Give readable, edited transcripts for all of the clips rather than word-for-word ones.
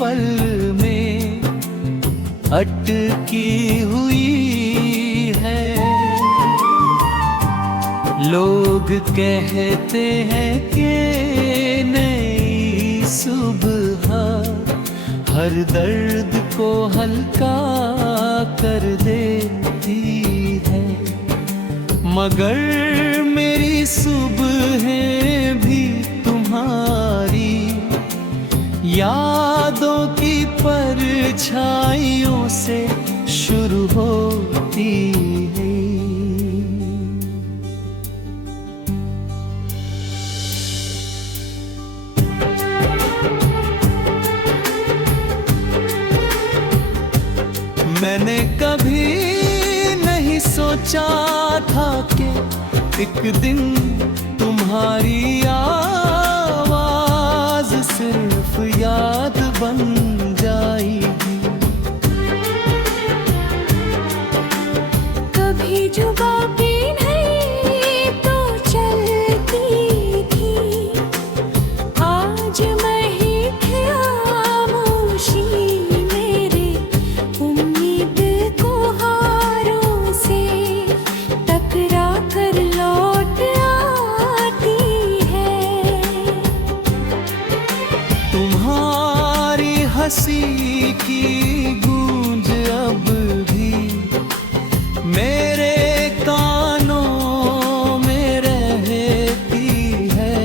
पल में अटकी हुई है। लोग कहते हैं कि नई सुबह हर दर्द को हल्का कर देती है, मगर मेरी सुबहें भी तुम्हारी यादों की परछाइयों से शुरू होती है। मैंने कभी नहीं सोचा था कि एक दिन तुम्हारी आवाज सिर्फ याद बन जाएगी। कभी जुबां पे नहीं तो चलती थी, आज मैं ही खामोशी मेरे उम्मीद को हारों से टकरा कर लौट आती है। तुम्हारी हंसी की गूंज अब भी मेरे कानों में रहती है,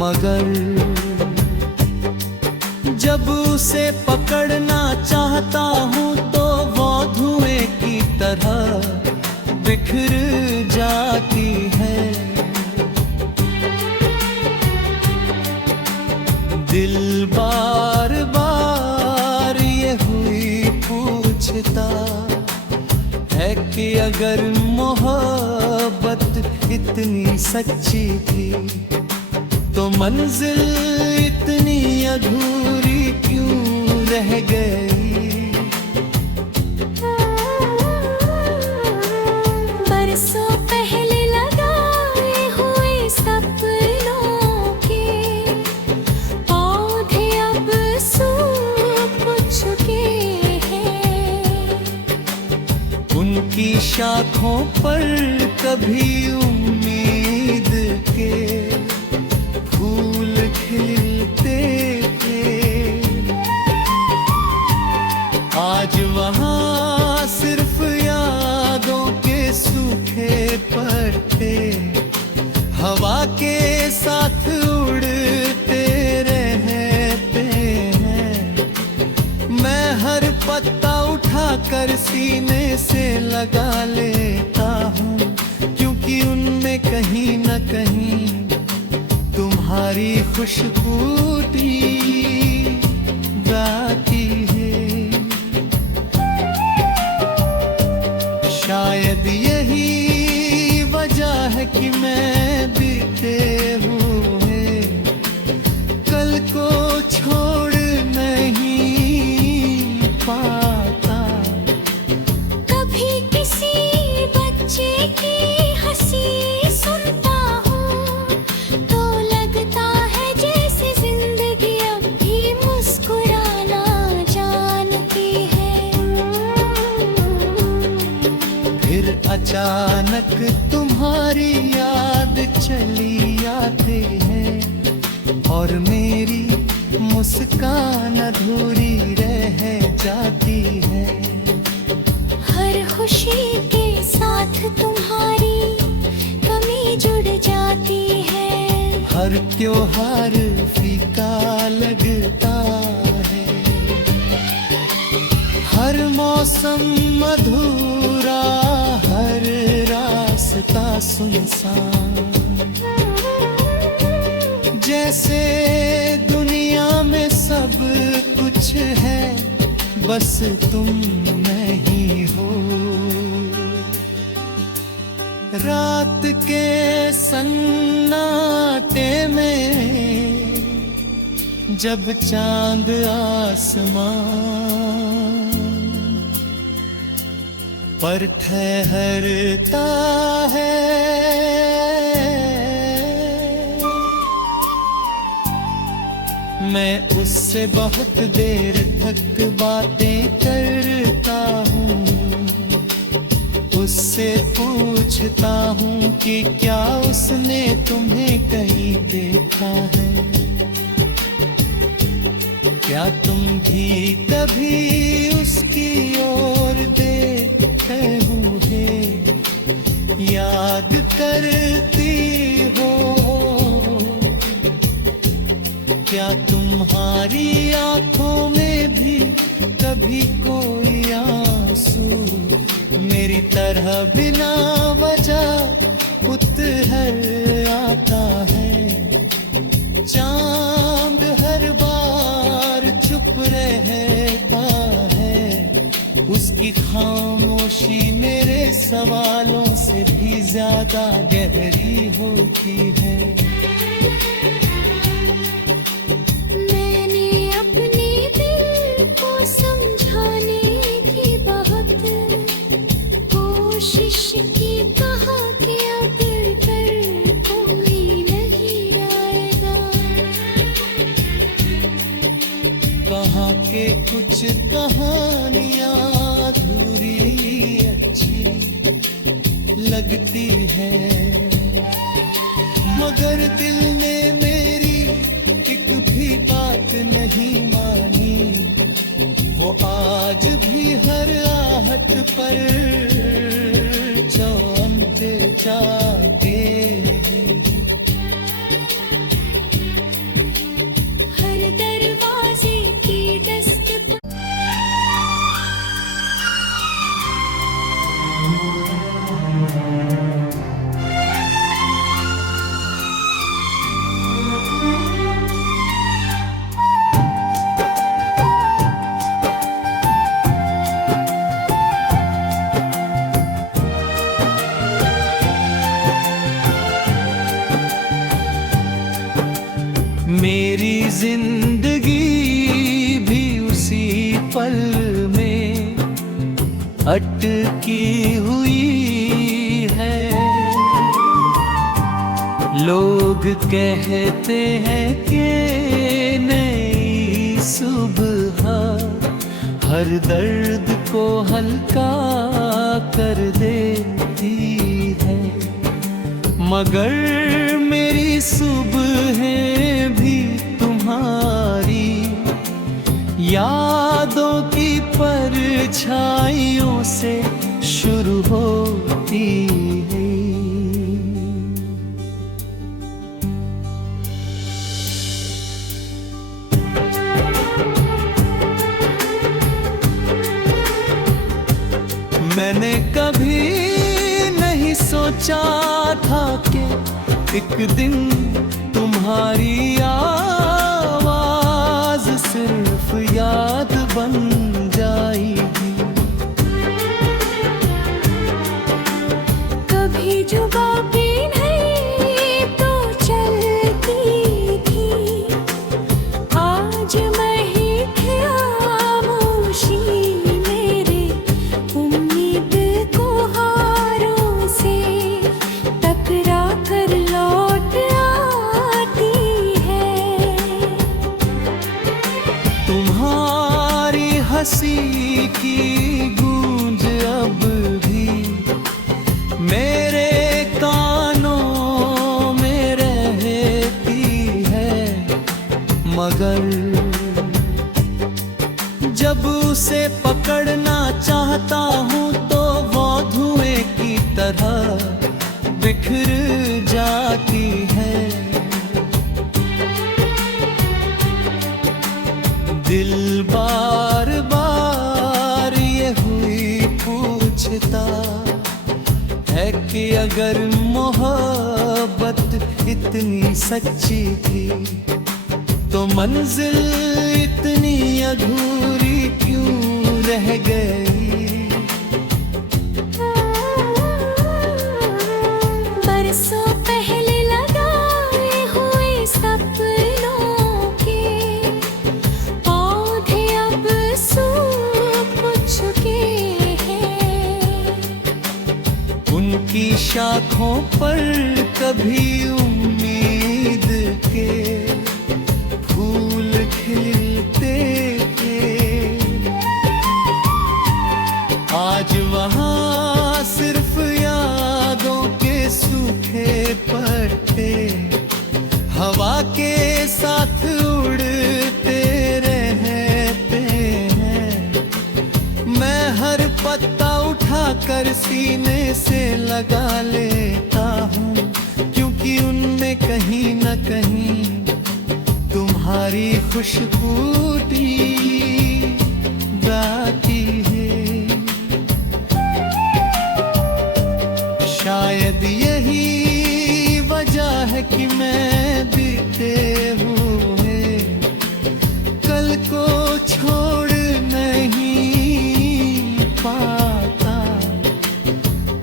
मगर जब उसे पकड़ना चाहता हूँ तो वो धुएं की तरह बिखर जाती है। दिल बार बार ये हुई पूछता है कि अगर मोहब्बत इतनी सच्ची थी तो मंजिल इतनी अधूरी क्यों रह गई। बरसों पहले लगाए हुए सपनों के पौधे अब सूख चुके हैं। उनकी शाखों पर कभी उम्मीद के फूल खिलते थे, आज वहाँ सिर्फ यादों के सूखे पत्ते हवा के साथ उड़ते रहते हैं। मैं हर पत्ता उठाकर सीने से लगा लेता हूँ, क्योंकि उनमें कहीं न कहीं तुम्हारी खुशबू गाती है। शायद यही वजह है कि मैं बीते हुए कल को छोड़ नहीं पाता। कभी किसी बच्चे की हंसी सुनता हूँ तो लगता है जैसे जिंदगी अब भी मुस्कुराना जानती है। फिर अचानक तुम्हारी याद चली आती है और मेरी मुस्कान अधूरी रह जाती है। हर खुशी के साथ तुम्हारी कमी जुड़ जाती है। हर त्योहार फीका लगता है, हर मौसम अधूरा, हर रास्ता सुनसान। जैसे दुनिया में सब कुछ है, बस तुम नहीं हो। रात के सन्नाटे में जब चांद आसमान पर ठहरता है, मैं उससे बहुत देर तक बातें करता हूँ, उससे पूछता हूँ कि क्या उसने तुम्हें कहीं देखा है, क्या तुम भी कभी उसकी ओर देखते होंगे, याद करती हो, क्या तुम्हारी आंखों में भी कभी कोई आंसू मेरी तरह बिना वजह उतर आता है। चांद हर बार चुप रहता है, उसकी खामोशी मेरे सवालों से भी ज्यादा गहरी होती है। मैंने अपने दिल को समझाने की बहुत कोशिश की, कहा कि अब कर कोई नहीं आएगा, कहा के कुछ कहानियां अधूरी अच्छी लगती है, मगर दिल ने मेरी एक भी बात नहीं मानी, वो आज भी हर आहट पर चौंधे जाते हैं। हर दरवाजे की दस्तक मेरी जिंदगी भी उसी पल में अटकी हुई है। लोग कहते हैं कि नई सुबह हर दर्द को हल्का कर देती है, मगर मेरी सुबहें भी तुम्हारी यादों की परछाइयों से शुरू होती है। मैंने कभी नहीं सोचा था कि एक दिन तुम्हारी आवाज सिर्फ याद बन जाएगी। कभी जुबां पे नहीं तो चलती थी, आज मैं ही खामोशी मेरे उम्मीद को हारों से टकरा कर लौट आती है। तुम्हारी हंसी की गूंज अब भी मेरे कानों में रहती है, मगर जब उसे पकड़ना चाहता हूँ तो वो धुएं की तरह बिखर जाती है। दिल बार बार ये हुई पूछता है कि अगर मोहब्बत इतनी सच्ची थी तो मंजिल इतनी अधूरी क्यों रह गई। बरसों पहले लगाए हुए सपनों के पौधे अब सूख चुके हैं, उनकी शाखों पर कभी उम्मीद के फूल खुशबूटी गाती है। शायद यही वजह है कि मैं बीते हुए कल को छोड़ नहीं पाता।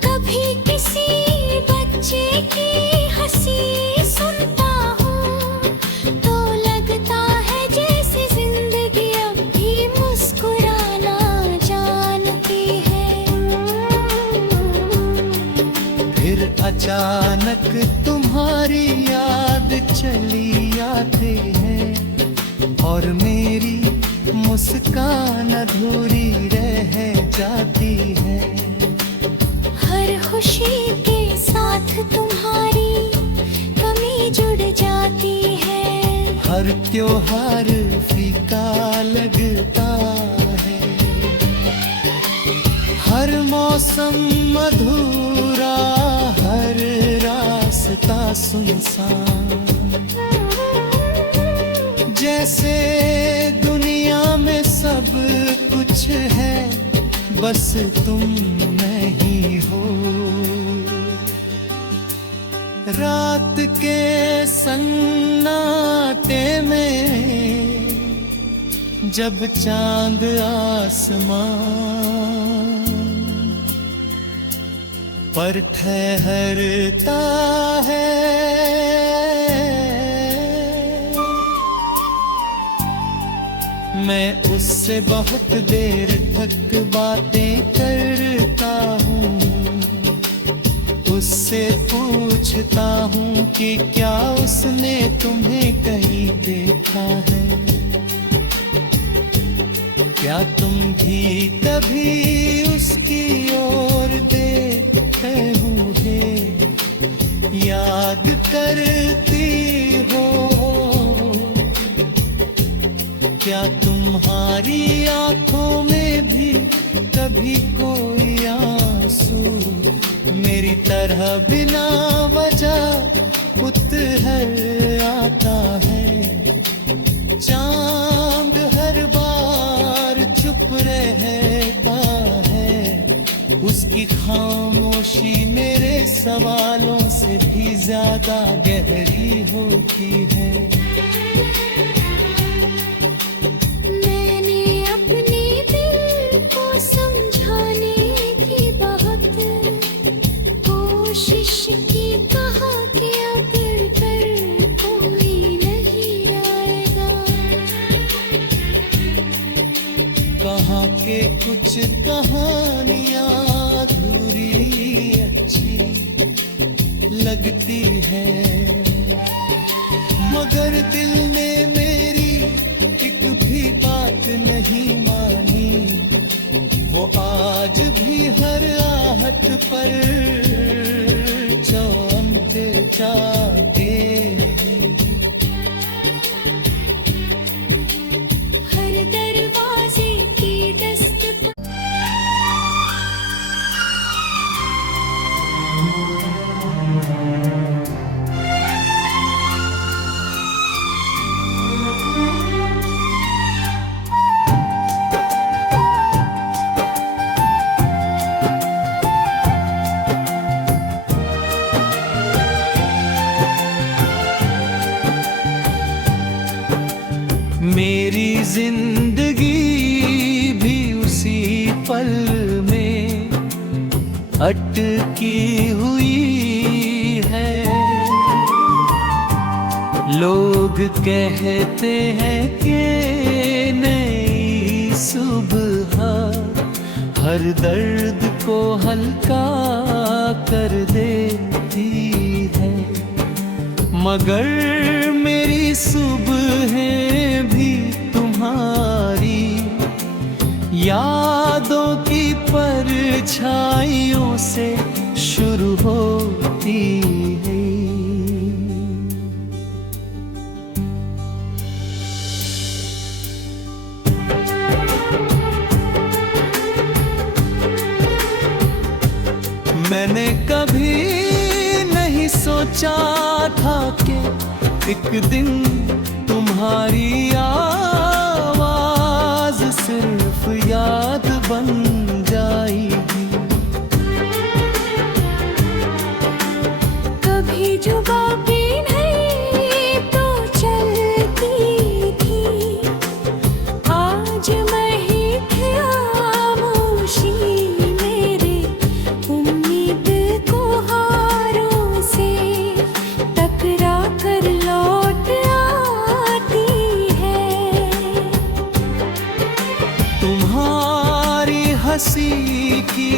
कभी किसी बच्चे की हंसी सुनता हूँ तो लगता है जैसे जिंदगी अब भी मुस्कुराना जानती है। फिर अचानक तुम्हारी याद चली आती है और मेरी मुस्कान अधूरी रह जाती है। हर खुशी के साथ तुम्हारी कमी जुड़ जाती है। हर त्योहार फीका लगता है, हर मौसम अधूरा, हर रास्ता सुनसान। जैसे दुनिया में सब कुछ है बस तुम नहीं हो। रात के सन्नाटे में जब चांद आसमान पर ठहरता है, मैं उससे बहुत देर तक बातें करता हूँ। उससे पूछता हूँ कि क्या उसने तुम्हें कहीं देखा है। क्या तुम भी कभी उसकी ओर देखते होंगे, याद करती हो। क्या तुम्हारी आंखों में भी कभी कोई आंसू मेरी तरह बिना वजह उतर आता है। चांद हर बार चुप रहता है, उसकी खामोशी मेरे सवालों से भी ज्यादा गहरी होती है। मैंने अपने दिल को समझाने की बहुत कोशिश की, कहा कि दिल पर कोई नहीं आएगा। कहाँ के कुछ कहानियाँ अधूरी अच्छी लगती है, मगर दिल ने मेरी एक भी बात नहीं मानी। वो आज भी हर आहट पर चमके जाते हैं। हर दरवाजे की दस्तक मेरी जिंदगी भी उसी पल में अटकी हुई है। लोग कहते हैं कि नई सुबह हर दर्द को हल्का कर देती है, मगर मेरी सुबहें भी तुम्हारी यादों की परछाइयों से शुरू होती है। मैंने कभी नहीं सोचा था कि एक दिन तुम तुम्हारी आवाज सिर्फ याद बन जाएगी। कभी जुबा पे नहीं तो चलती थी, आज मैं खामोशी मेरे उम्मीद को हारों से टकरा कर लौट आती है। तुम्हारी हंसी की